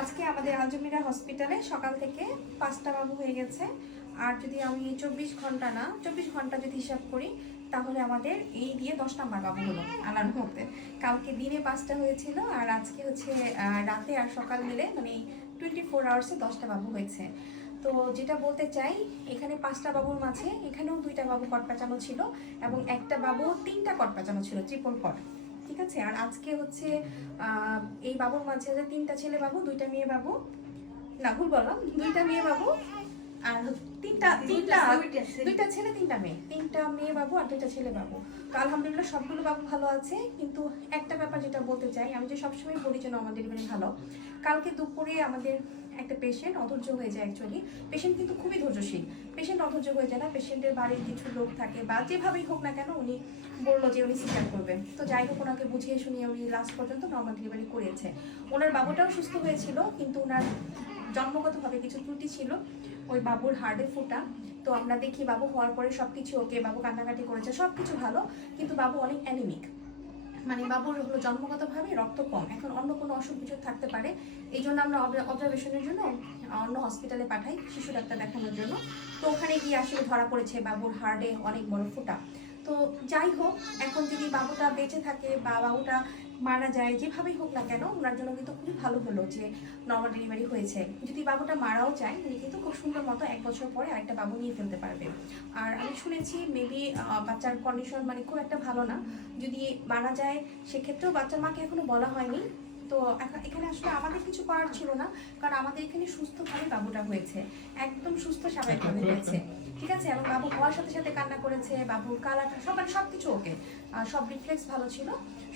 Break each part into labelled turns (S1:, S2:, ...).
S1: আজকে আমাদের আলজমিরা হসপিটালে সকাল থেকে পাঁচটা বাবু হয়ে গেছে। আর যদি আমি চব্বিশ ঘণ্টা না, চব্বিশ ঘণ্টা যদি হিসাব করি, তাহলে আমাদের এই দিয়ে দশ নাম্বার বাবু হলো আলার মধ্যে। কালকে দিনে পাঁচটা হয়েছিল, আর আজকে হচ্ছে রাতে আর সকাল মিলে মানে টোয়েন্টি ফোর আওয়ার্সে দশটা বাবু হয়েছে। তো যেটা বলতে চাই, এখানে পাঁচটা বাবুর মাঝে এখানেও দুইটা বাবু কট পাচানো ছিল এবং একটা বাবু তিনটা কট পাচানো ছিল ট্রিপল কট ঠিক আছে? আর আজকে হচ্ছে এই বাবুর মাঝে তিনটা ছেলে বাবু দুইটা মেয়ে বাবু না ভুল বললাম দুইটা মেয়ে বাবু আর তিনটা তিনটা দুইটা ছেলে তিনটা মেয়ে তিনটা মেয়ে বাবু আর দুইটা ছেলে বাবু। তো আলহামদুলিল্লাহ সবগুলো বাবু ভালো আছে কিন্তু একটা ব্যাপার যেটা বলতে চাই আমি যে সবসময় বলি যে নর্মাল ডেলিভারি ভালো কালকে দুপুরে আমাদের একটা পেশেন্ট অধৈর্য হয়ে যায় অ্যাকচুয়ালি পেশেন্ট কিন্তু খুবই ধৈর্যশীল। পেশেন্ট অধৈর্য হয়ে যায় না পেশেন্টের বাড়ির কিছু লোক থাকে বা যেভাবেই হোক না কেন উনি বলল যে উনি সিজার করবে। তো যাই হোক, ওনাকে বুঝিয়ে শুনিয়ে উনি লাস্ট পর্যন্ত নর্মাল ডেলিভারি করিয়েছে ওনার বাবুটাও সুস্থ হয়েছিল, কিন্তু ওনার জন্মগতভাবে কিছু ত্রুটি ছিল। ওই বাবুর হার্টে ফোটা। তো আমরা দেখি বাবু হওয়ার পরে সব কিছু ওকে বাবু কান্নাকাটি করেছে সব কিছু ভালো, কিন্তু বাবু অনেক অ্যানিমিক মানে বাবুর হলো জন্মগতভাবে রক্ত কম। এখন অন্য কোনো অসুখ বিসুখ থাকতে পারে। এই জন্য আমরা অবজারভেশনের জন্য অন্য হসপিটালে পাঠাই, শিশু ডাক্তার দেখানোর জন্য। তো ওখানে গিয়ে আসলে ধরা পড়েছে বাবুর হার্টে অনেক বড় ফোঁটা। তো যাই হোক এখন যদি বাবুটা বেঁচে থাকে বা বাবুটা মারা যায় যেভাবেই হোক না কেন ওনার জন্য কিন্তু খুবই ভালো হলো যে নর্মাল ডেলিভারি হয়েছে। যদি বাবুটা মারাও যায় উনি কিন্তু খুব সুন্দর মতো এক বছর পরে আরেকটা বাবু নিয়ে ফেলতে পারবে। আর আমি শুনেছি মেবি বাচ্চার কন্ডিশন মানে খুব একটা ভালো না। যদি মারা যায় সেক্ষেত্রেও বাচ্চার মাকে এখনও বলা হয়নি। তো এখন- এখানে আসলে আমাদের কিছু করার ছিল না কারণ আমাদের এখানে সুস্থভাবে বাবুটা হয়েছে। একদম সুস্থ স্বাভাবিকভাবে হয়েছে। ঠিক আছে? এবং বাবু হওয়ার সাথে সাথে কান্না করেছে, বাবুর কালার সব মানে সব কিছু ওকে সব রিফ্লেক্স ভালো ছিল।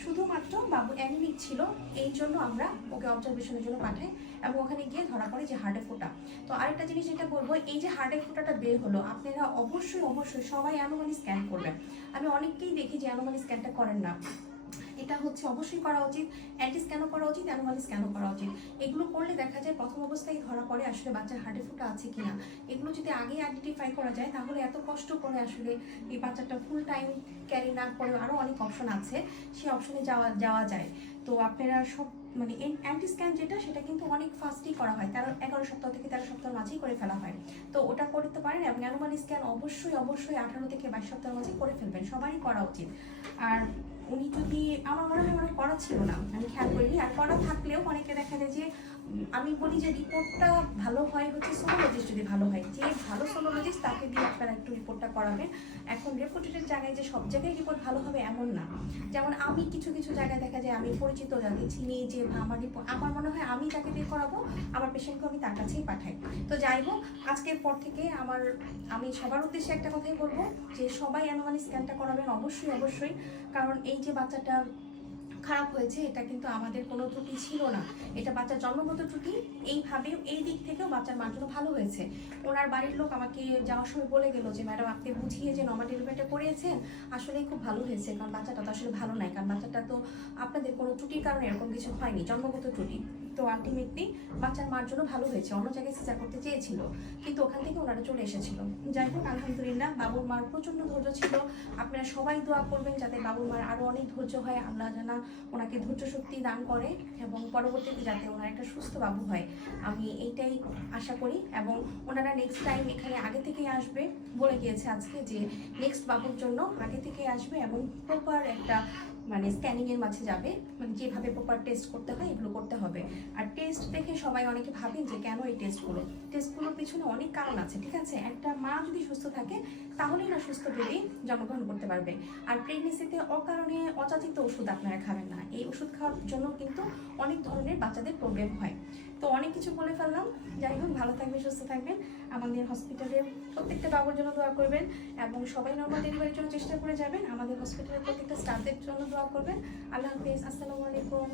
S1: শুধুমাত্র বাবু অ্যানিমিক ছিল, এই জন্য আমরা ওকে অবজারভেশনের জন্য পাঠাই এবং ওখানে গিয়ে ধরা পড়ে যে হার্টে ফোটা। তো আরেকটা জিনিস যেটা বলব, এই যে হার্টের ফোটাটা বের হলো, আপনারা অবশ্যই অবশ্যই সবাই অ্যানোমালি স্ক্যান করবেন। আমি অনেককেই দেখি যে অ্যানোমালি স্ক্যানটা করেন না। এটা হচ্ছে অবশ্যই করা উচিত অ্যান্টি স্ক্যানও করা উচিত অ্যানোমালি স্ক্যানও করা উচিত? এগুলো করলে দেখা যায় প্রথম অবস্থায় ধরা পড়ে আসলে বাচ্চার হার্টে ফুটা আছে কিনা। এগুলো যদি আগে আইডেন্টিফাই করা যায়, তাহলে এত কষ্ট করে আসলে এই বাচ্চাটা ফুল টাইম ক্যারি না করে আরও অনেক অপশন আছে সেই অপশনে যাওয়া যাওয়া যায়। তো আপনারা সব মানে অ্যান্টি স্ক্যান যেটা, সেটা কিন্তু অনেক ফাস্টই করা হয়, তেরো, এগারো সপ্তাহ থেকে তেরো সপ্তাহের মাঝেই করে ফেলা হয়। তো ওটা করতে পারেন এবং অ্যানোমালি স্ক্যান অবশ্যই অবশ্যই আঠারো থেকে বাইশ সপ্তাহের মাঝে করে ফেলবেন, সবারই করা উচিত। আর উনি যদি, আমার মনে হয় ওনার করা ছিল না। আমি খেয়াল করিনি। আর করা থাকলেও অনেকে দেখা যায় যে আমি বলি যে রিপোর্টটা ভালো হয় হচ্ছে সোনোলজিস্ট যদি ভালো হয়। যে ভালো সোনোলজিস্ট তাকে দিয়ে আপনারা একটু রিপোর্টটা করাবেন। এখন রেপুটেটেড জায়গায় যে সব জায়গায় রিপোর্ট ভালো হবে এমন না। যেমন আমি কিছু কিছু জায়গায় দেখা যায় আমি পরিচিত যাকে চিনি, যে আমার রিপোর্ট আমার মনে হয় আমি তাকে দিয়ে করাবো আমার পেশেন্টকে আমি তার কাছেই পাঠাই। তো যাই হোক, আজকের পর থেকে আমার, আমি সবার উদ্দেশ্যে একটা কথাই বলব যে সবাই অ্যানোমালি স্ক্যানটা করাবেন অবশ্যই অবশ্যই। কারণ এই যে বাচ্চাটা খারাপ হয়েছে, এটা কিন্তু আমাদের কোনো ত্রুটি ছিল না। এটা বাচ্চার জন্মগত ত্রুটি, এইভাবে এই দিক থেকেও বাচ্চার মার ভালো হয়েছে। ওনার বাড়ির লোক আমাকে যাওয়ার সময় বলে গেল যে, ম্যাডাম, আপনি বুঝিয়ে যে নমা ডেলিভারিটা করিয়েছেন, আসলে খুব ভালো হয়েছে, কারণ বাচ্চাটা তো আসলে ভালো নয় কারণ বাচ্চাটা তো আপনাদের কোনো ত্রুটির কারণে এরকম কিছু হয়নি, জন্মগত ত্রুটি। তো আলটিমেটলি বাচ্চার মার জন্য ভালো হয়েছে। অন্য জায়গায় সিজার করতে চেয়েছিল, কিন্তু ওখান থেকে ওনারা চলে এসেছিল। যাই হোক, আলহামদুলিল্লাহ, বাবুর মার প্রচণ্ড ধৈর্য ছিল। আপনারা সবাই দোয়া করবেন যাতে বাবুর মার আরও অনেক ধৈর্য হয়। আল্লাহ জানা ওনাকে ধৈর্য শক্তি দান করে এবং পরবর্তীতে যাতে ওনার একটা সুস্থ বাবু হয়। আমি এইটাই আশা করি এবং ওনারা নেক্সট টাইম এখানে আগে থেকেই আসবে বলে গিয়েছে আজকে যে নেক্সট বাবুর জন্য আগে থেকেই আসবে এবং প্রপার একটা মানে স্ক্যানিংয়ের মাঝে যাবে মানে যেভাবে প্রপার টেস্ট করতে হয় এগুলো করতে হবে। আর টেস্ট দেখে সবাই অনেকে ভাবেন যে কেন এই টেস্টগুলো টেস্টগুলোর পিছনে অনেক কারণ আছে, ঠিক আছে? একটা মা যদি সুস্থ থাকে, তাহলেই না সুস্থ বেবি জন্মগ্রহণ করতে পারবে। আর প্রেগনেন্সিতে অকারণে অযাচিত ওষুধ আপনারা খাবেন না। এই ওষুধ খাওয়ার জন্য কিন্তু অনেক ধরনের বাচ্চাদের প্রবলেম হয়। তো অনেক কিছু বলে ফেললাম। যাই হোক, ভালো থাকবেন, সুস্থ থাকবেন। আমাদের হসপিটালে প্রত্যেকটা বাবুর জন্য দোয়া করবেন এবং সবাই নর্মাল ডেলিভারির জন্য চেষ্টা করে যাবেন। আমাদের হসপিটালের প্রত্যেকটা স্টাফদের জন্য দোয়া করবেন। আল্লাহ হাফিজ, আসসালামু আলাইকুম।